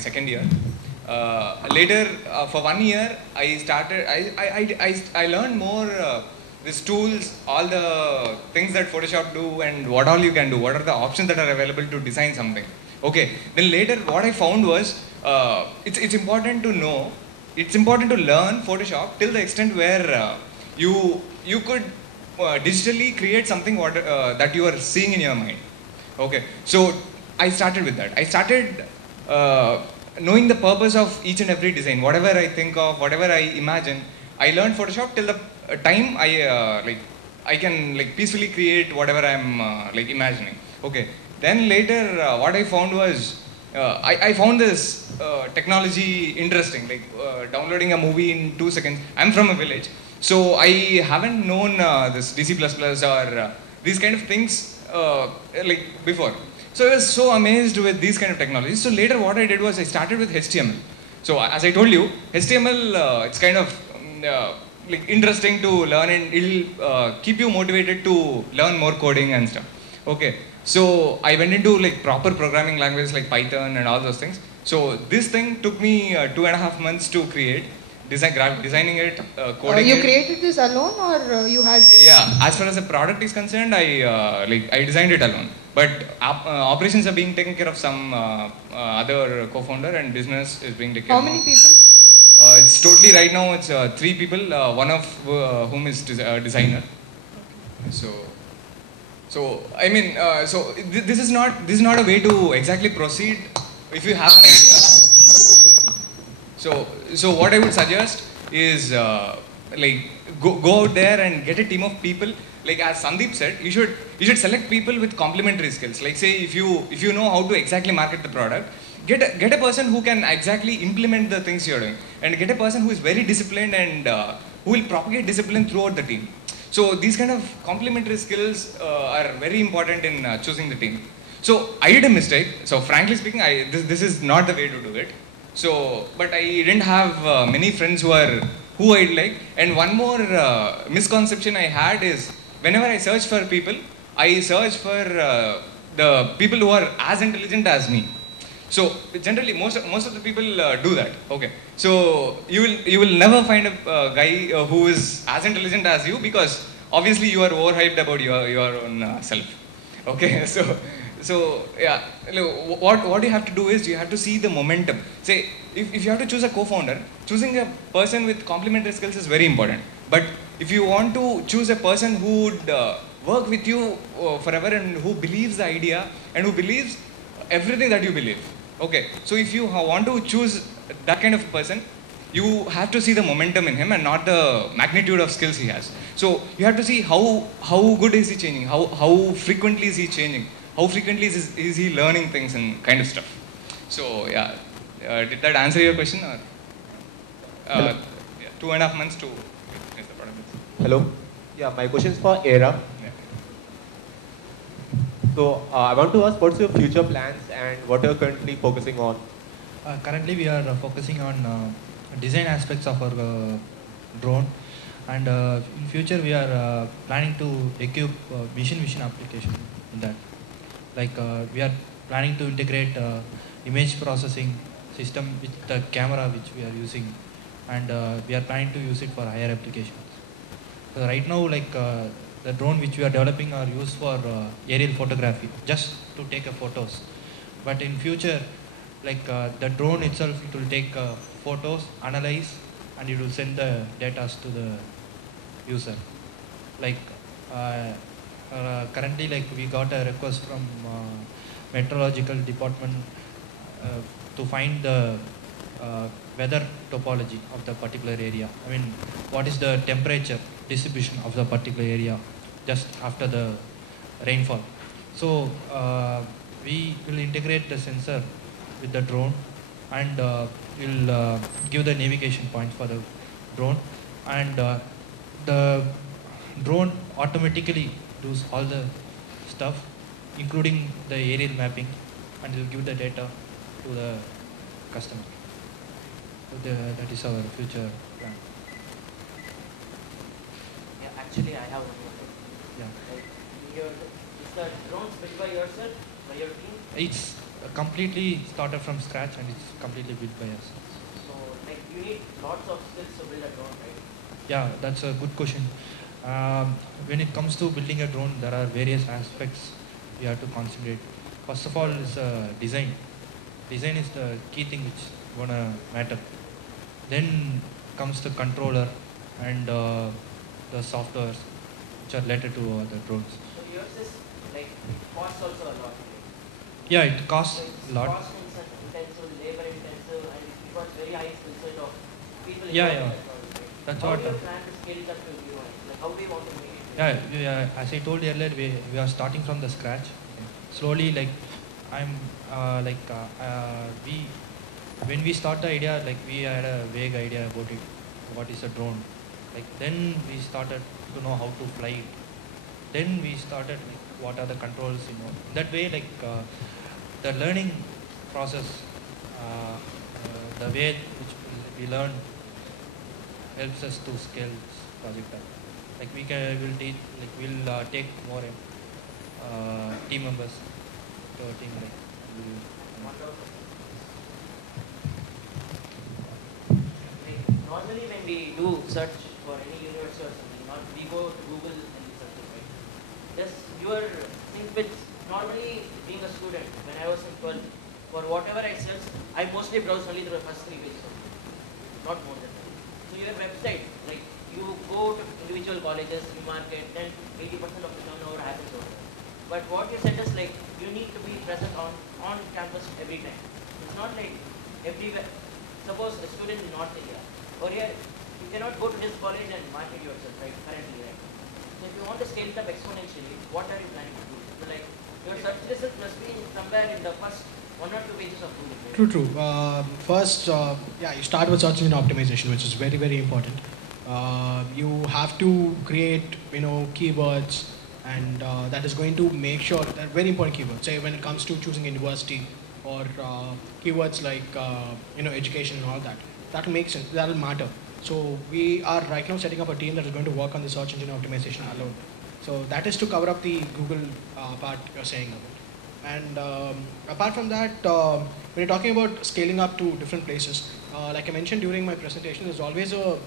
second year. Later, for 1 year, I started. I learned more these tools, all the things that Photoshop do, and what all you can do. What are the options that are available to design something? Okay. Then later, what I found was it's important to know. It's important to learn Photoshop till the extent where you could digitally create something that you are seeing in your mind. Okay, so I started with that. I started knowing the purpose of each and every design. Whatever I think of, whatever I imagine, I learned Photoshop till the time I can like peacefully create whatever I'm like imagining. Okay, then later what I found was I found this technology interesting, like downloading a movie in 2 seconds. I'm from a village, so I haven't known this DC++ or these kind of things like before. So I was so amazed with these kind of technologies. So later what I did was I started with HTML. So as I told you, HTML it's kind of like interesting to learn, and it'll keep you motivated to learn more coding and stuff. Okay, so I went into like proper programming languages like Python and all those things. So this thing took me 2.5 months to create, designing it, coding You it. created this alone, or you had? Yeah, as far as the product is concerned, I designed it alone. But operations are being taken care of some other co-founder, and business is being taken care How of. many people? It's totally right now. It's 3 people. One of whom is designer. So, I mean, this is not a way to exactly proceed if you have an idea. So what I would suggest is like go out there and get a team of people. Like as Sandeep said, you should select people with complementary skills. Like say if you know how to exactly market the product, get a person who can exactly implement the things you're doing, and get a person who is very disciplined and who will propagate discipline throughout the team. So these kind of complementary skills are very important in choosing the team. So I did a mistake. So frankly speaking, this is not the way to do it. So, but I didn't have many friends who I'd like. And one more misconception I had is whenever I search for people, I search for the people who are as intelligent as me. So generally, most of the people do that. Okay. So you will never find a guy who is as intelligent as you, because obviously you are overhyped about your own self. Okay. So yeah, look, what you have to do is you have to see the momentum. Say if you have to choose a co-founder, choosing a person with complementary skills is very important. But if you want to choose a person who would work with you forever, and who believes the idea, and who believes everything that you believe. Okay, so if you want to choose that kind of person, you have to see the momentum in him and not the magnitude of skills he has. So you have to see how good is he changing, how frequently is he changing, how frequently is he learning things and kind of stuff. So yeah, did that answer your question, or yeah, 2.5 months to finish the product? Hello. Yeah, my question is for Era. Yeah. So I want to ask, what's your future plans and what you're currently focusing on? Currently, we are focusing on design aspects of our drone, and in future we are planning to equip mission vision application in that. Like we are planning to integrate image processing system with the camera which we are using, and we are planning to use it for higher applications. So right now, like the drone which we are developing are used for aerial photography, just to take photos. But in future, like the drone itself, it will take photos, analyze, and it will send the data to the user. Like currently, like we got a request from meteorological department to find the weather topology of the particular area. I mean, what is the temperature distribution of the particular area just after the rainfall. So we will integrate the sensor with the drone, and will give the navigation point for the drone, and the drone automatically does all the stuff, including the aerial mapping, and will give the data to the customer. So that is our future plan. Yeah, actually, I have one more question. Yeah. Is the drone built by yourself, by your team? It's completely started from scratch and it's completely built by us. So like you need lots of skills to build a drone, right? Yeah, that's a good question. When it comes to building a drone, there are various aspects we have to concentrate. First of all, is design. Design is the key thing which gonna matter. Then comes the controller and the softwares which are related to the drones. So yours is like costs also a lot. Right? Yeah, it So costs it's a lot. cost intensive, labor intensive, and it requires very high skill set of people Yeah, involved in yeah. that project, right? That's How what. do you plan to scale it up to zero? Like how do you want to make it? Yeah, yeah, as I told earlier, we are starting from the scratch. Slowly, like I'm we when we start the idea, like we had a vague idea about it, what is a drone. Like then we started to know how to fly it. Then we started like what are the controls, That way, like the learning process, the way which we learn helps us to scale this project up. Like we'll teach, like we'll take more team members to our team. Like Like normally when we do search for any university or something, not we go to Google and we search it, right? Just your thing which normally being a student, when I was in 12th, for whatever I search, I mostly browse only through the first 3 pages of it, not more than that. So your website, like you go to individual colleges, you market, then 80% of the turnover happens over there. But what you said is like you need to be present on campus every time. It's not like everywhere. Suppose a student in North India, or here you cannot go to this college and market yourself, right? Currently, right? So if you want to scale it up exponentially, what are you planning to do? So like your search result must be somewhere in the first 1 or 2 pages of Google. Right? True, true. First, yeah, you start with search engine optimization, which is very, very important. You have to create, keywords, and that is going to make sure that very important keywords. Say when it comes to choosing a university, or keywords like education and all that. That will make sense. That will matter. So we are right now setting up a team that is going to work on the search engine optimization alone. So that is to cover up the Google part you're saying about. And apart from that, when you're talking about scaling up to different places, like I mentioned during my presentation, there's always the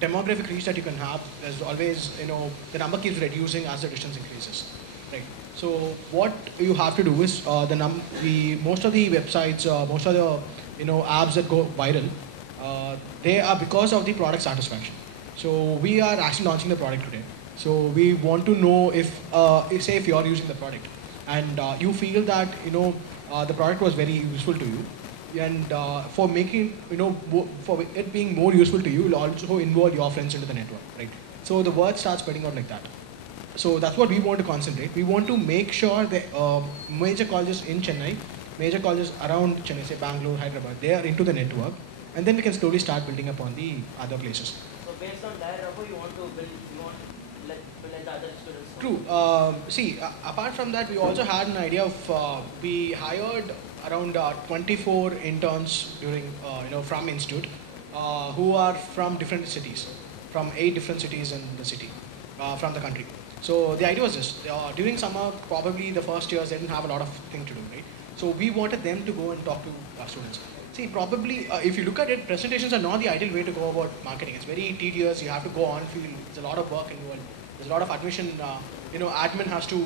demographic reach that you can have. There's always, the number keeps reducing as the distance increases, right? So what you have to do is most of the websites, most of the apps that go viral, they are because of the product satisfaction. So we are actually launching the product today. So we want to know say if you are using the product and you feel that the product was very useful to you, and for making for it being more useful to you, will also involve your friends into the network, right? So the word starts spreading out like that. So that's what we want to concentrate. We want to make sure that major colleges in Chennai, major colleges around Chennai, say Bangalore, Hyderabad, they are into the network, and then we can slowly start building upon the other places. So based on that, how you want to build, you want to let the other students know? True. See, apart from that, we also had an idea of we hired around 24 interns during from institute who are from different cities, from 8 different cities in the city, from the country. So the idea was this: during summer, probably the first years they didn't have a lot of thing to do, right? So we wanted them to go and talk to students. See, probably if you look at it, presentations are not the ideal way to go about marketing. It's very tedious. You have to go on field. There's a lot of work involved. There's a lot of admission. Admin has to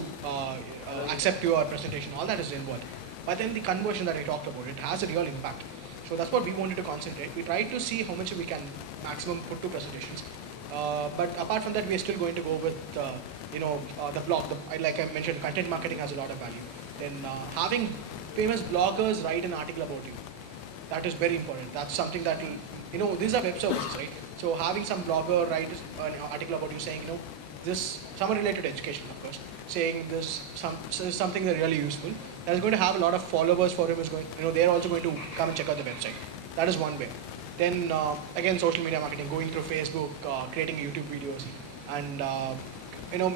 accept your presentation. All that is involved. But then the conversion that I talked about, it has a real impact. So that's what we wanted to concentrate. We tried to see how much we can maximum put to presentations. But apart from that, we are still going to go with the blog. Like I mentioned, content marketing has a lot of value. Then having famous bloggers write an article about you, that is very important. That's something that will, these are web services, right? So having some blogger write an article about you saying, this, someone related to education, of course, saying this, something that's really useful, that is going to have a lot of followers for him, they're also going to come and check out the website. That is one way. Then again, social media marketing, going through Facebook, creating YouTube videos, and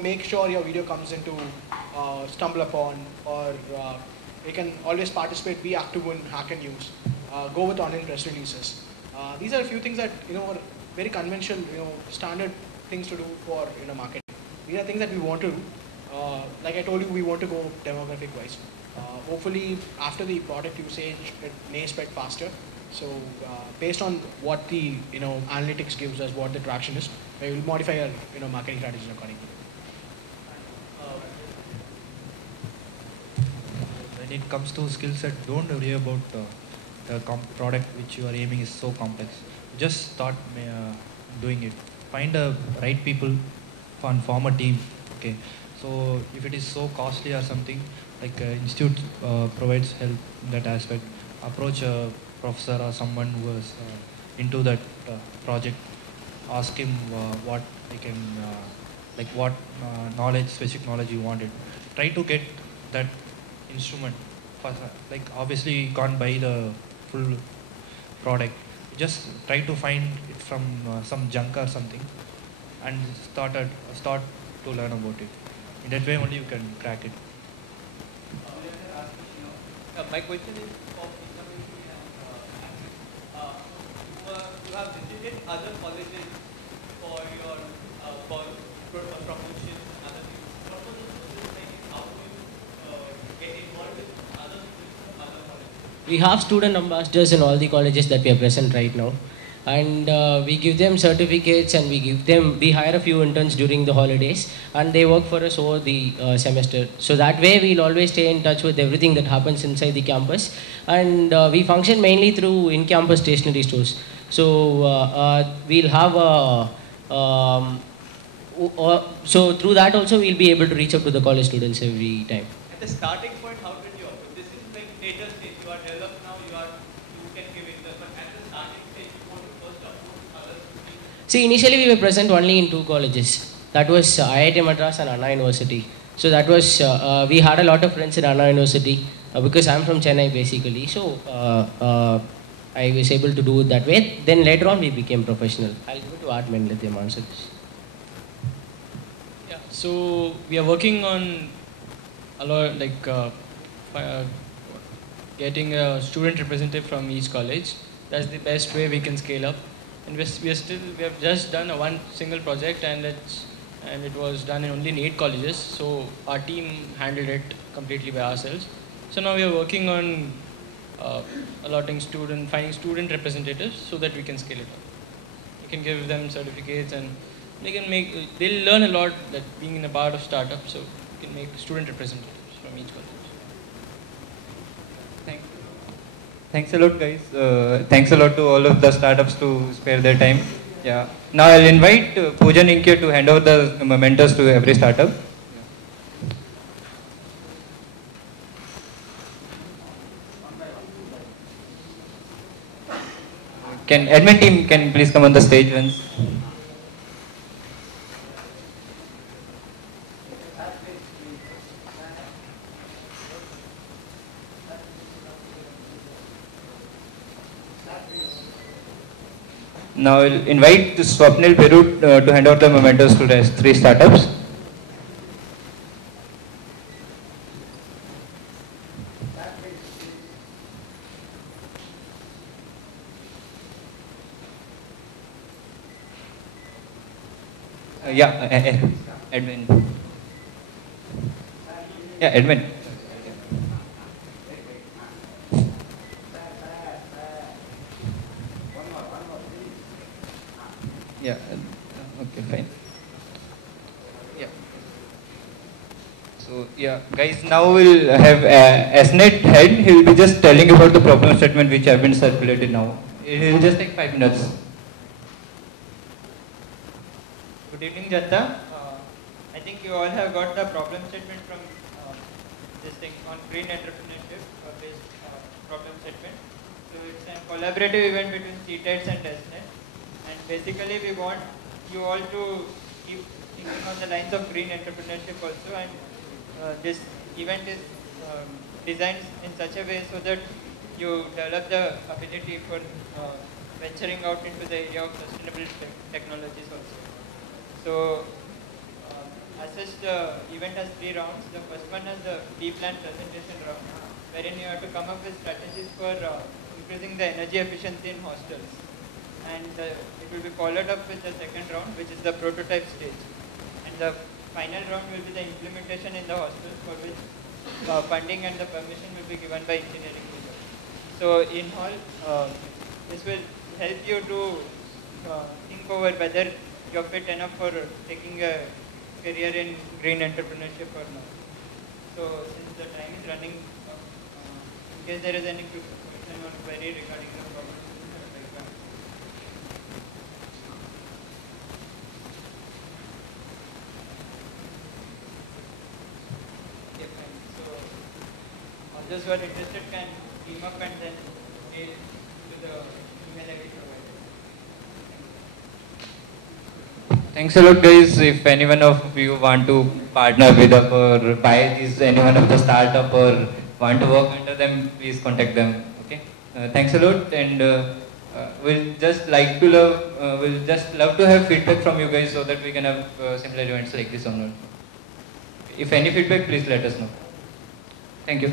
make sure your video comes into Stumble Upon, or you can always participate, be active in Hacker News, go with online press releases. These are a few things that are very conventional, standard things to do for marketing. These are things that we want to do. Like I told you, we want to go demographic wise. Hopefully, after the product usage, it may spread faster. So, based on what the analytics gives us, what the traction is, we will modify our marketing strategies accordingly. When it comes to skill set, don't worry about the product which you are aiming is so complex. Just start doing it. Find the right people and form a team. Okay. So if it is so costly or something, like institute provides help in that aspect. Approach a professor or someone who is into that project. Ask him what I can, like what knowledge, specific knowledge you wanted. Try to get that instrument. Like obviously you can't buy the full product. Just try to find it from some junk or something, and start to learn about it. In that way only you can crack it. My question is for Pinaminti and you have visited other colleges for your promotion and other things. What was the process like? How do you get involved with other students from other colleges? We have student ambassadors in all the colleges that we are present right now, and we give them certificates, and we hire a few interns during the holidays, and they work for us over the semester. So that way we'll always stay in touch with everything that happens inside the campus, and we function mainly through in-campus stationery stores. So we'll have a so through that also we'll be able to reach out to the college students every time. At the starting point, how did you approach? This is like later stage. You are developed now. You can give interest, but at the starting stage, you want to first approach other students. See, initially we were present only in two colleges. That was IIT Madras and Anna University. So that was, we had a lot of friends in Anna University because I'm from Chennai basically. So I was able to do it that way. Then later on we became professional. I'll go to admin, let them answer this. Yeah, so we are working on a lot getting a student representative from each college. That's the best way we can scale up. And we have just done one single project, and it was done in only 8 colleges. So our team handled it completely by ourselves. So now we are working on finding student representatives so that we can scale it up. We can give them certificates, and they'll learn a lot that being in a part of startup. So we can make student representatives from each college. Thanks a lot, guys. Thanks a lot to all of the startups to spare their time. Yeah. Now I'll invite Pooja Ninkya to hand over the mementos to every startup. Can admin team can please come on the stage once? Now I'll invite Swapnil Peru to hand out the mementos to the 3 startups. Edwin. Yeah, Edwin. Yeah, okay, fine. Yeah. So, yeah, guys, now we'll have SNET head. He will be just telling about the problem statement which have been circulated now. It will just take 5 minutes. Good evening, Janta. I think you all have got the problem statement from this thing on green entrepreneurship based problem statement. So it's a collaborative event between CTEDs and SNET. And basically we want you all to keep thinking on the lines of green entrepreneurship also, and this event is designed in such a way so that you develop the ability for venturing out into the area of sustainable technologies also. So as such, the event has 3 rounds. The first one is the B-plan presentation round, wherein you have to come up with strategies for increasing the energy efficiency in hostels. And it will be followed up with the second round, which is the prototype stage. And the final round will be the implementation in the hostel, for which funding and the permission will be given by engineering major. So in all, this will help you to think over whether you're fit enough for taking a career in green entrepreneurship or not. So since the time is running, in case there is any question or query regarding the problem, okay, fine. So all those who are interested can team up and then mail to the email ID provided. Thanks a lot, guys. If any one of you want to partner with us or buy these, any one of the startup or want to work under them, please contact them. Okay. Thanks a lot, and we'll just love to have feedback from you guys so that we can have similar events like this or not. If any feedback, please let us know. Thank you.